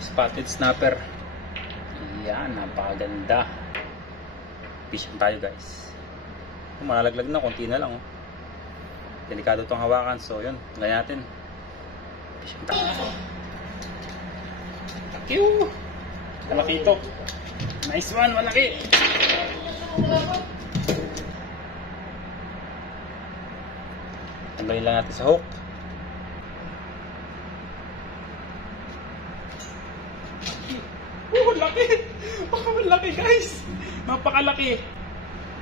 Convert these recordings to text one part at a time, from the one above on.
Spotted snapper. Yan, napakaganda. Fishing tayo guys. Malalaglag na, konti na lang. Delikado itong hawakan. So yun, gaya natin. Fishing tayo. Thank you. Malaki ito. Nice one, malaki. Tanggalin lang natin sa hook. Laki! Laki guys! Napakalaki!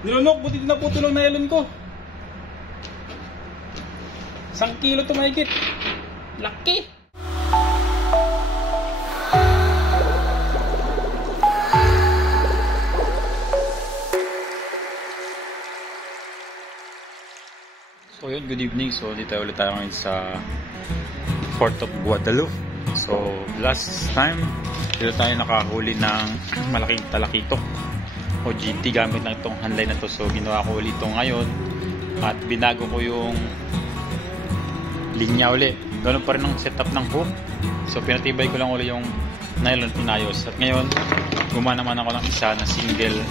Nilunok, buti din na puto ng nylon ko. 1 kilo ito mahigit. Laki! So yun, good evening. So dito ulit tayo ngayon sa Port of Guadalupe. So last time dito tayo nakahuli ng malaking talakitok o GT gamit ng itong handline na to. So ginawa ko ulit ito ngayon at binago ko yung linya ulit. Ganun pa rin ang setup ng hook. So pinatibay ko lang ulit yung nylon, pinayos. At ngayon gumawa naman ako ng isa na single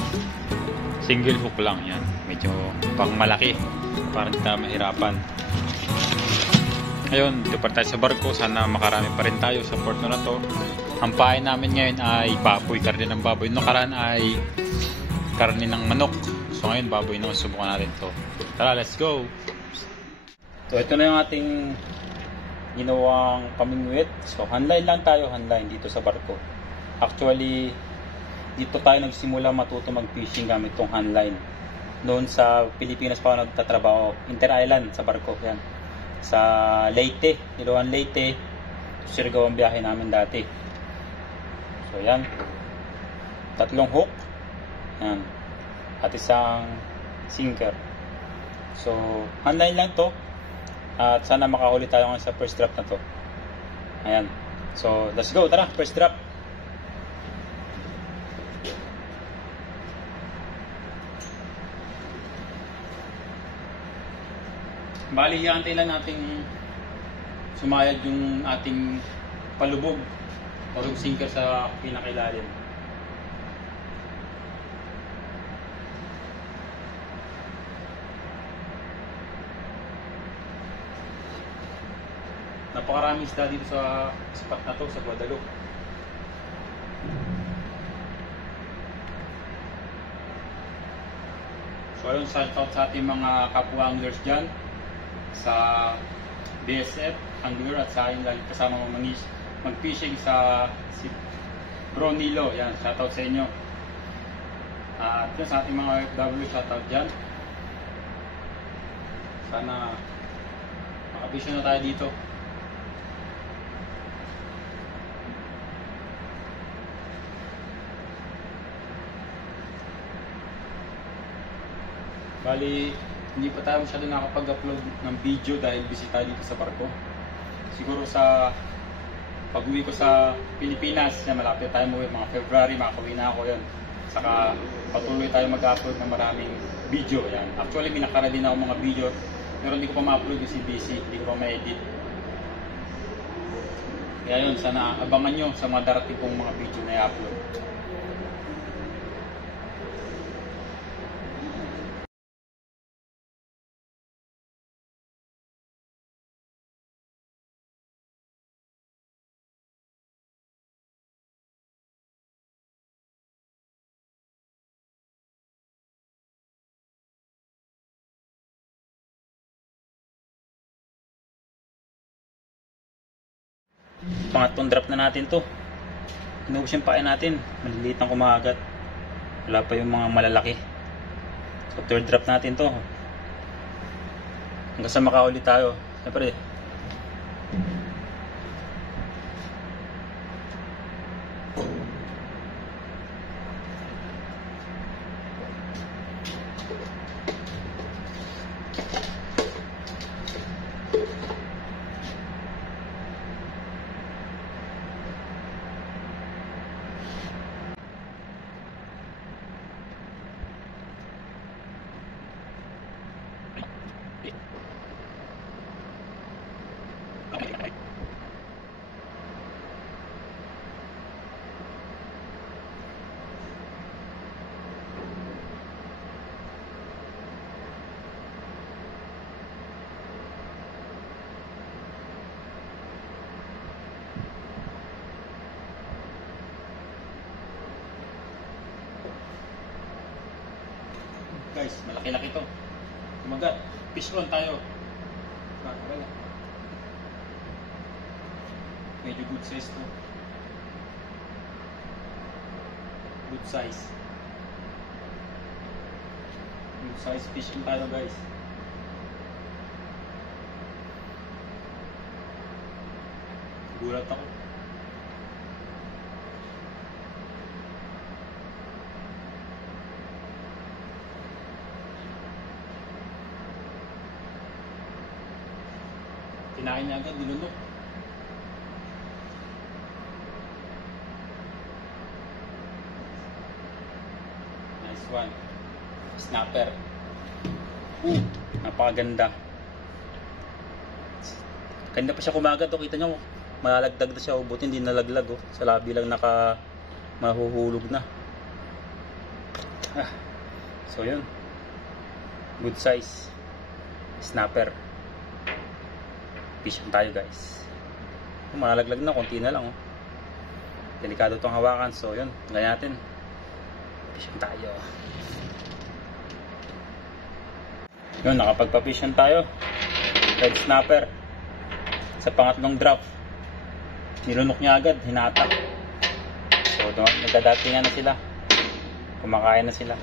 hook lang. Yan, medyo pang malaki para hindi tayo mahirapan. Ngayon, dito pa tayo sa barko. Sana makarami pa rin tayo sa port na to. Ang pain namin ngayon ay baboy, karne ng baboy. Noong nakaraan ay karne ng manok. So ngayon, baboy naman. Subukan natin to. Tara, let's go! So ito na yung ating ginawang pamingwit. So handline lang tayo, handline dito sa barko. Actually, dito tayo nagsimula matuto mag-fishing gamit tong handline. Noon sa Pilipinas pa ako nagtatrabaho. Inter-island sa barko. Yan. Sa Leyte, Iloan Leyte, Surigao ang biyahe namin dati. So yan, 3 hook yan, at isang sinker. So handline lang to at sana makahuli tayo ngayon sa first drop na to. Ayan, so let's go, tara, first drop. Bali, hihantay lang natin sumayad yung ating palubog o yung sinker sa pinakailalim. Napakaraming isda dito sa spot na to, sa Guadalupe. So ayun, shout out sa ating mga kapwa anglers dyan sa BSF Angler at sa akin lagi kasama mo mag-fishing sa si Bro Nilo. Yan, shoutout sa inyo. At yun, sa ating mga OFW, shoutout dyan. Sana makapishon na tayo dito. Bali, hindi pa tayo masyado nakapag-upload ng video dahil busy tayo dito sa barko. Siguro sa pag-uwi ko sa Pilipinas, na malapit tayo umuwi, mga February, makauwi na ako yan. Saka patuloy tayo mag-upload ng maraming video. Yan. Actually, may nakaready na ako mga video, pero hindi ko pa ma-upload kasi busy, hindi ko pa ma-edit. Kaya yun, sana abangan nyo sa mga darating kong mga video na i-upload. Pangatlong drop na natin to. Inubos yung pain natin. Maliliit ang kumagat. Wala pa yung mga malalaki. So third drop natin to. Hanggang sa makahuli tayo. Siyempre, guys, malaki-laki to. Kumagat. Fish on tayo. Wala. Medyo good size to. Good size. Good size fish on tayo guys. Gulat ako. Kinain niya agad, nilunok. Nice one. Snapper. Napakaganda. Ganda pa siya kumagat. O, kita nyo, malalagdag na siya. O, buti hindi nalaglag. O. Sa labi lang mahuhulog na. So, yun. Good size. Snapper. Fish tayo guys. Malalaglag na, konti na lang. Oh. Delikado itong hawakan. So yun, ganyan natin. Fish tayo. Yun, nakapagpa-fish tayo. Red snapper. Sa pangatlong drop, nilunok niya agad, hinata. So doon, nagdadatingan na sila. Kumakain na sila.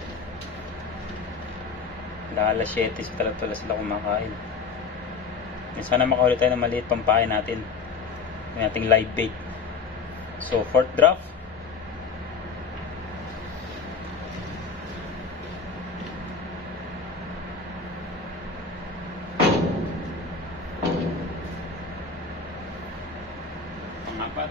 Alas 7 talaga sila kumakain. Sana makahuli tayo ng maliit pampain natin. Yung ating live bait. So, fourth drop. Pang-apat.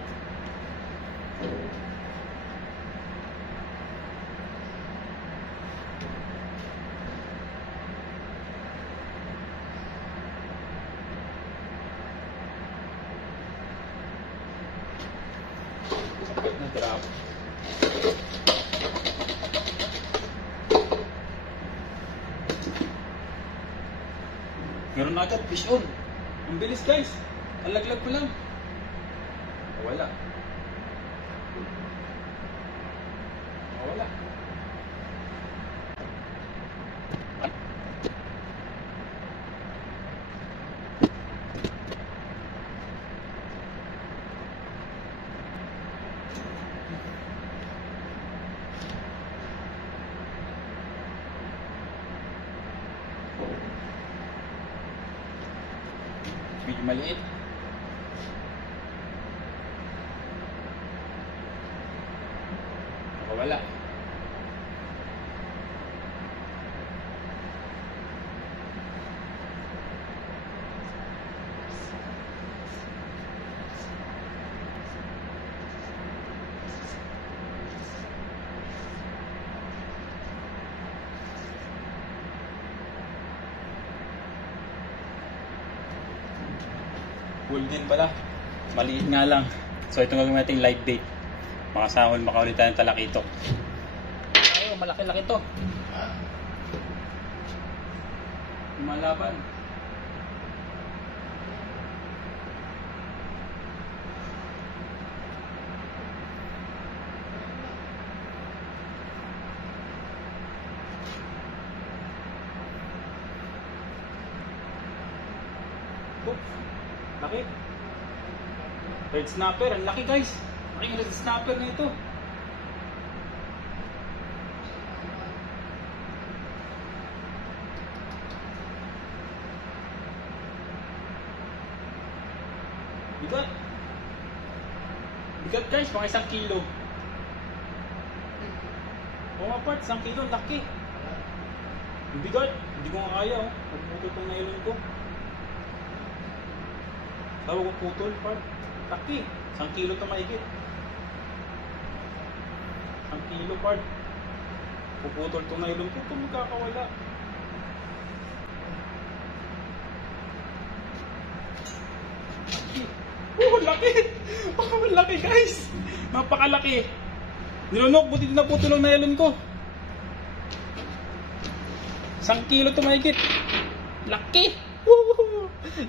Drop. Meron agad fish on. Ang bilis guys. Ang laglag pa lang. Wala. Wala. Medyo maliit. Wala. Full din pala. Maliit nga lang. So ito gagawin natin live bait. Makaulit tayo ng talakitok. Ayo, malaki-laki to. Lumalaban. Oops. Laki. Red snapper. Ang laki guys. Laki red snapper na ito. Bigat. Bigat guys. Mga 1 kilo. O mga part. 1 kilo. Laki. Bigat. Hindi ko nga kaya. Pagputol itong nylon ko. Tawag ko putol, part. Laki. 1 kilo ito maigit. 1 kilo, part. Puputol itong nylon ko. Ito magkakawala. Laki. Laki guys. Napakalaki. Nilunok. Buti din na putol ang nylon ko. 1 kilo ito maigit. Laki.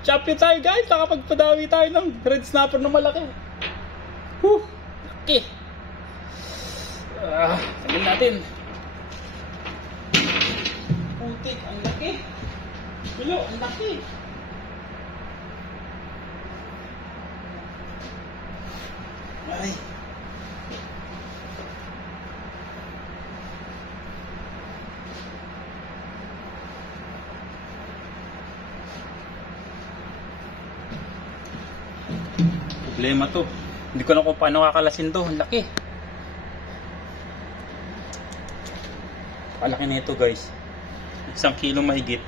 Champion tayo guys, nakapagpadawi tayo ng red snapper na malaki. Laki. Sabihin natin. putik, ang laki. Bilo, ang laki. Ay. Problema to. Hindi ko na kung paano kakalasin to. Ang laki. Palaki na ito guys. 1 kilo mahigit.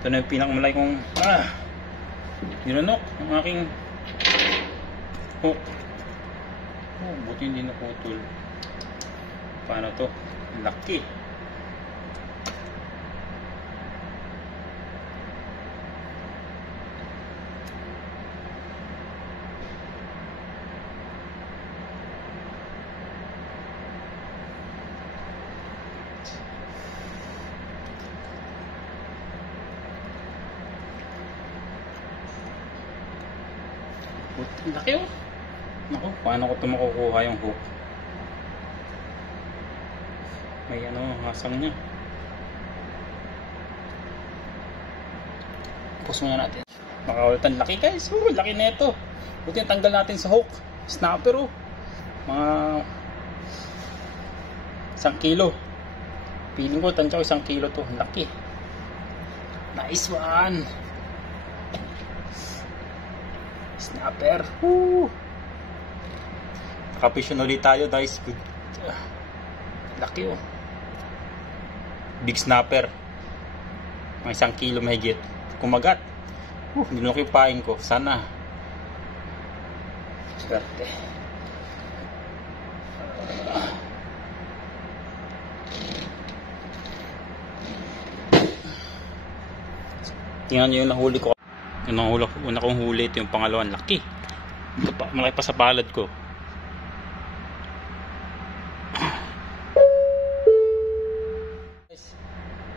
Ito na yung pinakamalaki kong ninunok ang aking hook. Oh, buti hindi naputol. Paano to? Ang laki. Ang laki oh. Naku, paano ko ito makukuha yung hook? May hasang niya. Pause muna natin. Makaulitan, laki guys. Laki na ito. Buti tanggal natin sa hook. Snapper oh. Mga 1 kilo. Piling ko, tansya ko 1 kilo to. Laki. Nice one. Snapper. Woo! Nakapisyon ulit tayo guys. Good. Laki oh. Big snapper. Mga 1 kilo mahigit. Kumagat. Dinunok yung pain ko. Sana. Swerte. Tingnan nyo yung nahuli ko. Yung una kong huli. Ito yung pangalawang laki. Ito pa, malaki pa sa palad ko.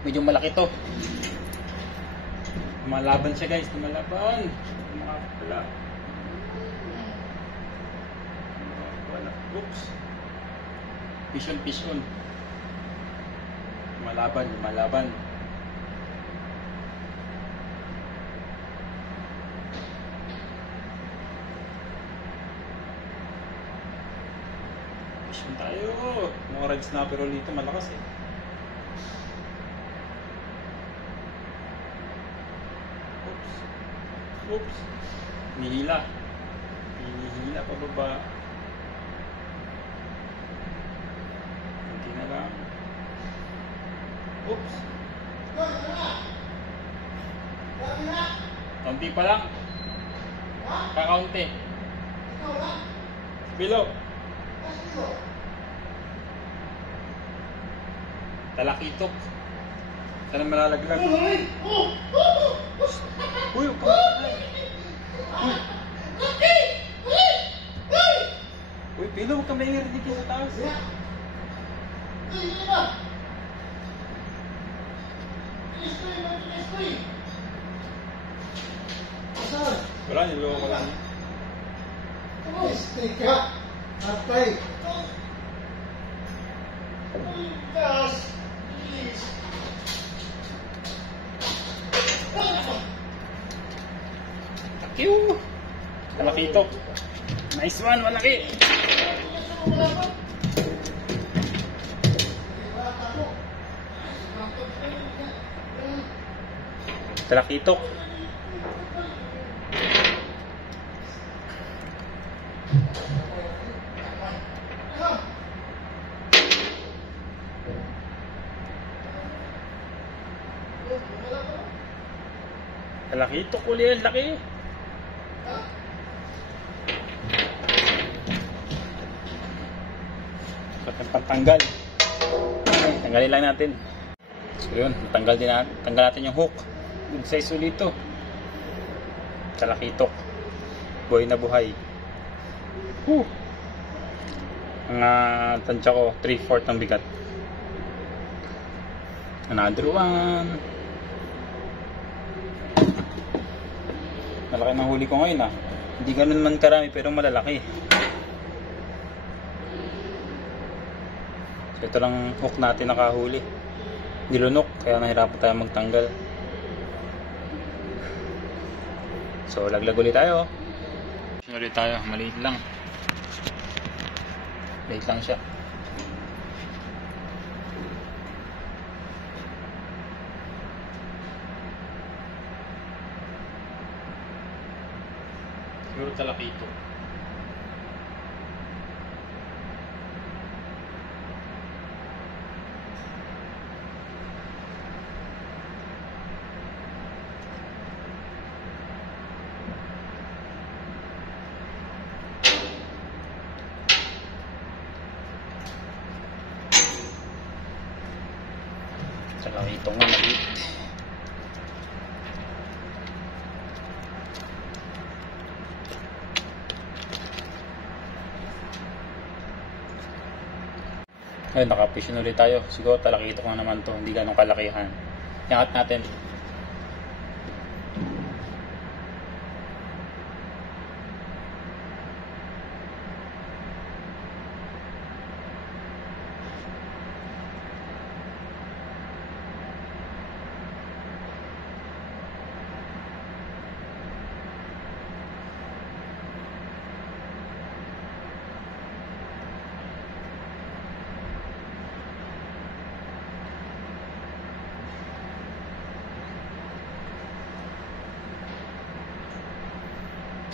Medyo malaki to. Lumalaban siya guys. Lumalaban. Makakapala. Oops. Fish on. Lumalaban. Fish on tayo. Mga red snapper ulit dito. Malakas eh. Oops. Hinihila pababa. Kunti na lang. Oops. Kaunti pa lang. Kakaunti. Below. Talakitok. Sana malalaglag. Uy, uy, Pilo, huwag ka may narinig sa taas. Wala niyo, wala niyo. Estika, atay. Kiyo! Malaki ito. Nice one, malaki. Talakitok. Talakitok ulit, laki. Pantanggal. Tanggalin lang natin. So yun, tanggal natin yung hook. Good size ulit ito. Talakitok. Buhay na buhay. Ang tansya ko 3/4 ang bigat. Another one. Malaki ng huli ko ngayon ah. Hindi ganun man karami pero malalaki. So ito lang hook natin nakahuli. Gilunok, kaya nahirapan tayo magtanggal. So laglag ulit tayo. Ulit tayo, maliit lang. Maliit lang siya. Siguro talakito. Talakito nga maliit. Ayun, nakapisyon ulit tayo. Siguro talakito ko naman to, hindi ganong kalakihan. Iangat natin.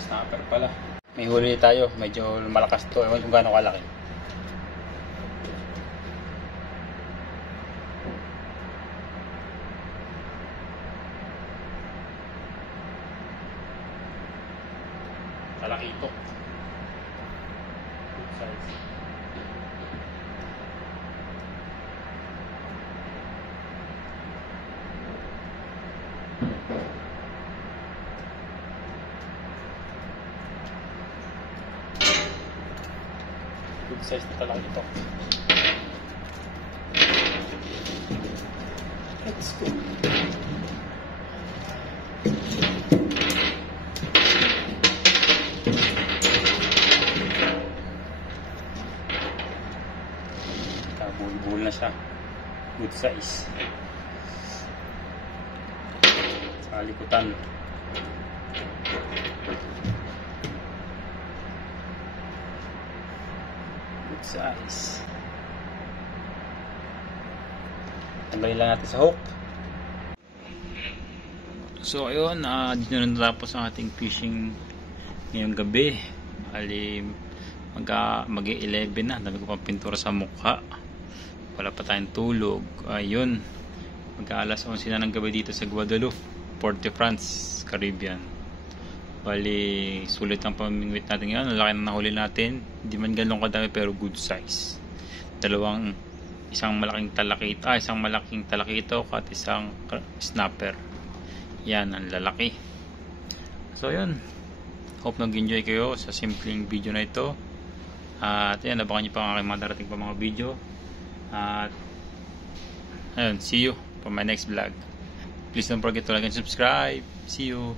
Snapper pala. May huli tayo. Medyo malakas to. Ewan kung gaano kalaki. Talakito. Good size. Good size na talaga ito. Let's go. Bull-bull na siya. Good size. Sa likutan. Good size. Tanggalin lang natin sa hook. So ayun, dito na natapos ang ating fishing ngayong gabi. Ali mag-11 na. Dami ko pang pintura sa mukha. Wala pa tayong tulog. Ayun, mag-alas 11 na ng gabi dito sa Guadalupe, Port-de-France, Caribbean. Bali, sulit ang pamingwit natin ngayon. Laki na nahuli natin. Hindi man ganun kadami pero good size. Isang malaking talakito at isang snapper. Yan ang lalaki. So yun, hope nag-enjoy kayo sa simpleng video na ito. At yan, abangan nyo pa ang aking mga darating pa mga video. At ayun, see you for my next vlog. Please don't forget to like and subscribe. See you.